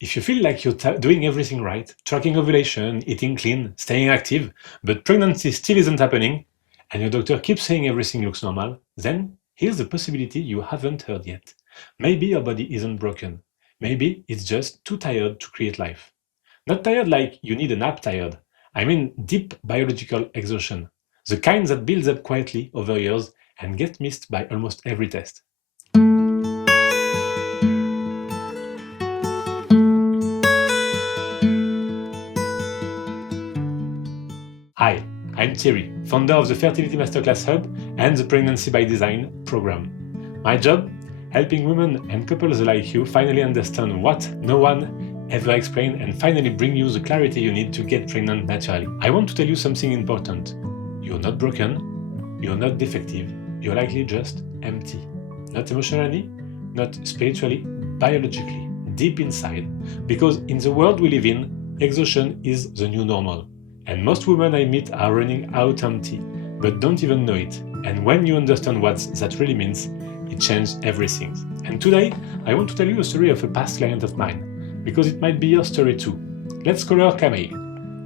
If you feel like you're doing everything right, tracking ovulation, eating clean, staying active, but pregnancy still isn't happening, and your doctor keeps saying everything looks normal, then here's the possibility you haven't heard yet. Maybe your body isn't broken. Maybe it's just too tired to create life. Not tired like you need a nap tired. I mean deep biological exhaustion. The kind that builds up quietly over years and gets missed by almost every test. Hi, I'm Thierry, founder of the Fertility Masterclass Hub and the Pregnancy by Design program. My job? Helping women and couples like you finally understand what no one ever explained and finally bring you the clarity you need to get pregnant naturally. I want to tell you something important. You're not broken, you're not defective, you're likely just empty. Not emotionally, not spiritually, biologically, deep inside. Because in the world we live in, exhaustion is the new normal. And most women I meet are running out empty, but don't even know it. And when you understand what that really means, it changes everything. And today, I want to tell you a story of a past client of mine, because it might be your story too. Let's call her Camille.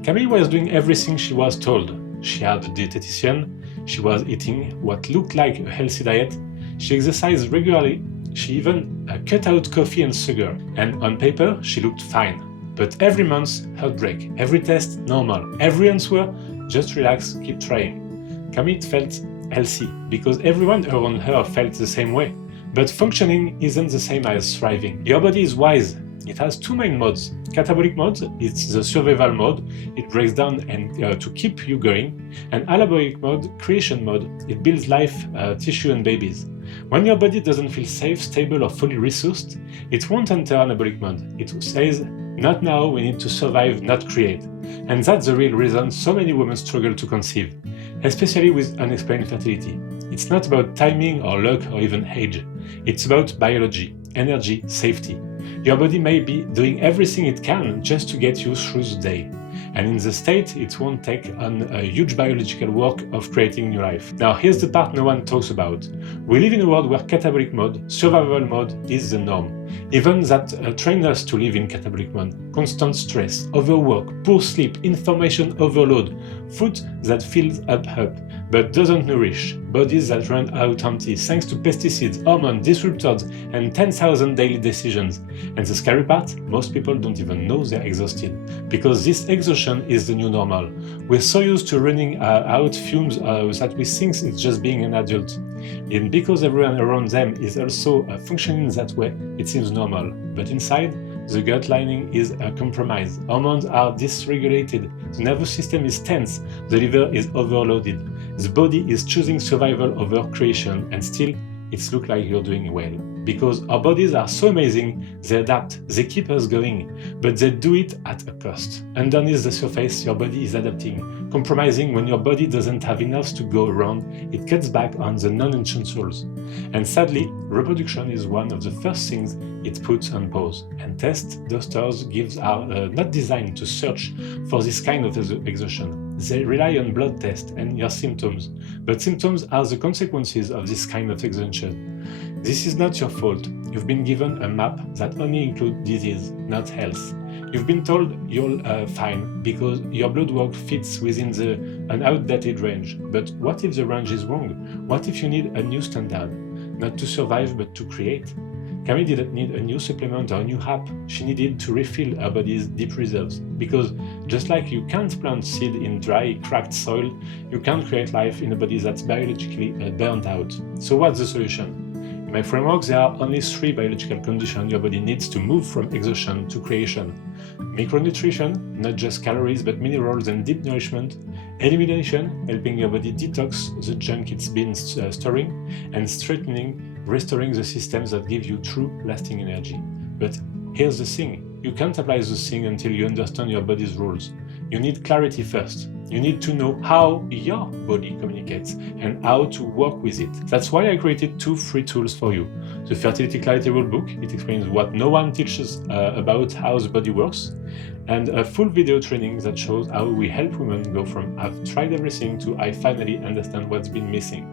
Camille was doing everything she was told. She had a dietitian, she was eating what looked like a healthy diet, she exercised regularly, she even cut out coffee and sugar, and on paper, she looked fine. But every month, heartbreak, every test, normal, every answer, just relax, keep trying. Camille felt healthy because everyone around her felt the same way. But functioning isn't the same as thriving. Your body is wise. It has two main modes. Catabolic mode, it's the survival mode, it breaks down and to keep you going. And anabolic mode, creation mode, it builds life, tissue and babies. When your body doesn't feel safe, stable or fully resourced, it won't enter anabolic mode. It says, not now, we need to survive, not create. And that's the real reason so many women struggle to conceive, especially with unexplained fertility. It's not about timing or luck or even age. It's about biology, energy, safety. Your body may be doing everything it can just to get you through the day. And in the state, it won't take on a huge biological work of creating new life. Now, here's the part no one talks about. We live in a world where catabolic mode, survival mode, is the norm. Even that train us to live in catabolic mode. Constant stress, overwork, poor sleep, information overload, food that fills up, but doesn't nourish, bodies that run out empty thanks to pesticides, hormones, disruptors, and 10,000 daily decisions. And the scary part, most people don't even know they're exhausted, because this exhaustion is the new normal. We're so used to running out fumes that we think it's just being an adult. And because everyone around them is also functioning that way, it seems normal. But inside, the gut lining is compromised. Hormones are dysregulated. The nervous system is tense. The liver is overloaded. The body is choosing survival over creation, and still, it looks like you're doing well. Because our bodies are so amazing, they adapt, they keep us going, but they do it at a cost. Underneath the surface, your body is adapting, compromising when your body doesn't have enough to go around, it cuts back on the non-essentials. And sadly, reproduction is one of the first things it puts on pause. And tests doctors give are not designed to search for this kind of exhaustion. They rely on blood tests and your symptoms, but symptoms are the consequences of this kind of exhaustion. This is not your fault. You've been given a map that only includes disease, not health. You've been told you're fine because your blood work fits within an outdated range. But what if the range is wrong? What if you need a new standard? Not to survive, but to create. Camille didn't need a new supplement or a new app. She needed to refill her body's deep reserves. Because just like you can't plant seed in dry, cracked soil, you can't create life in a body that's biologically burnt out. So what's the solution? In my framework, there are only 3 biological conditions your body needs to move from exhaustion to creation. Micronutrition, not just calories but minerals and deep nourishment. Elimination, helping your body detox the junk it's been storing. And strengthening, restoring the systems that give you true lasting energy. But here's the thing, you can't apply the thing until you understand your body's rules. You need clarity first. You need to know how your body communicates and how to work with it. That's why I created 2 free tools for you. The Fertility Clarity Rulebook, it explains what no one teaches about how the body works, and a full video training that shows how we help women go from I've tried everything to I finally understand what's been missing.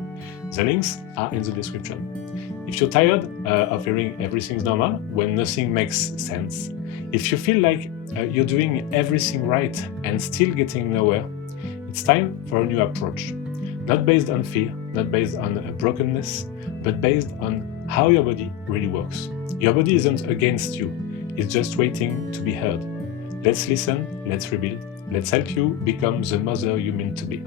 The links are in the description. If you're tired of hearing everything's normal when nothing makes sense, If you feel like you're doing everything right and still getting nowhere, it's time for a new approach. Not based on fear, not based on brokenness, but based on how your body really works. Your body isn't against you, it's just waiting to be heard. Let's listen, let's rebuild, let's help you become the mother you mean to be.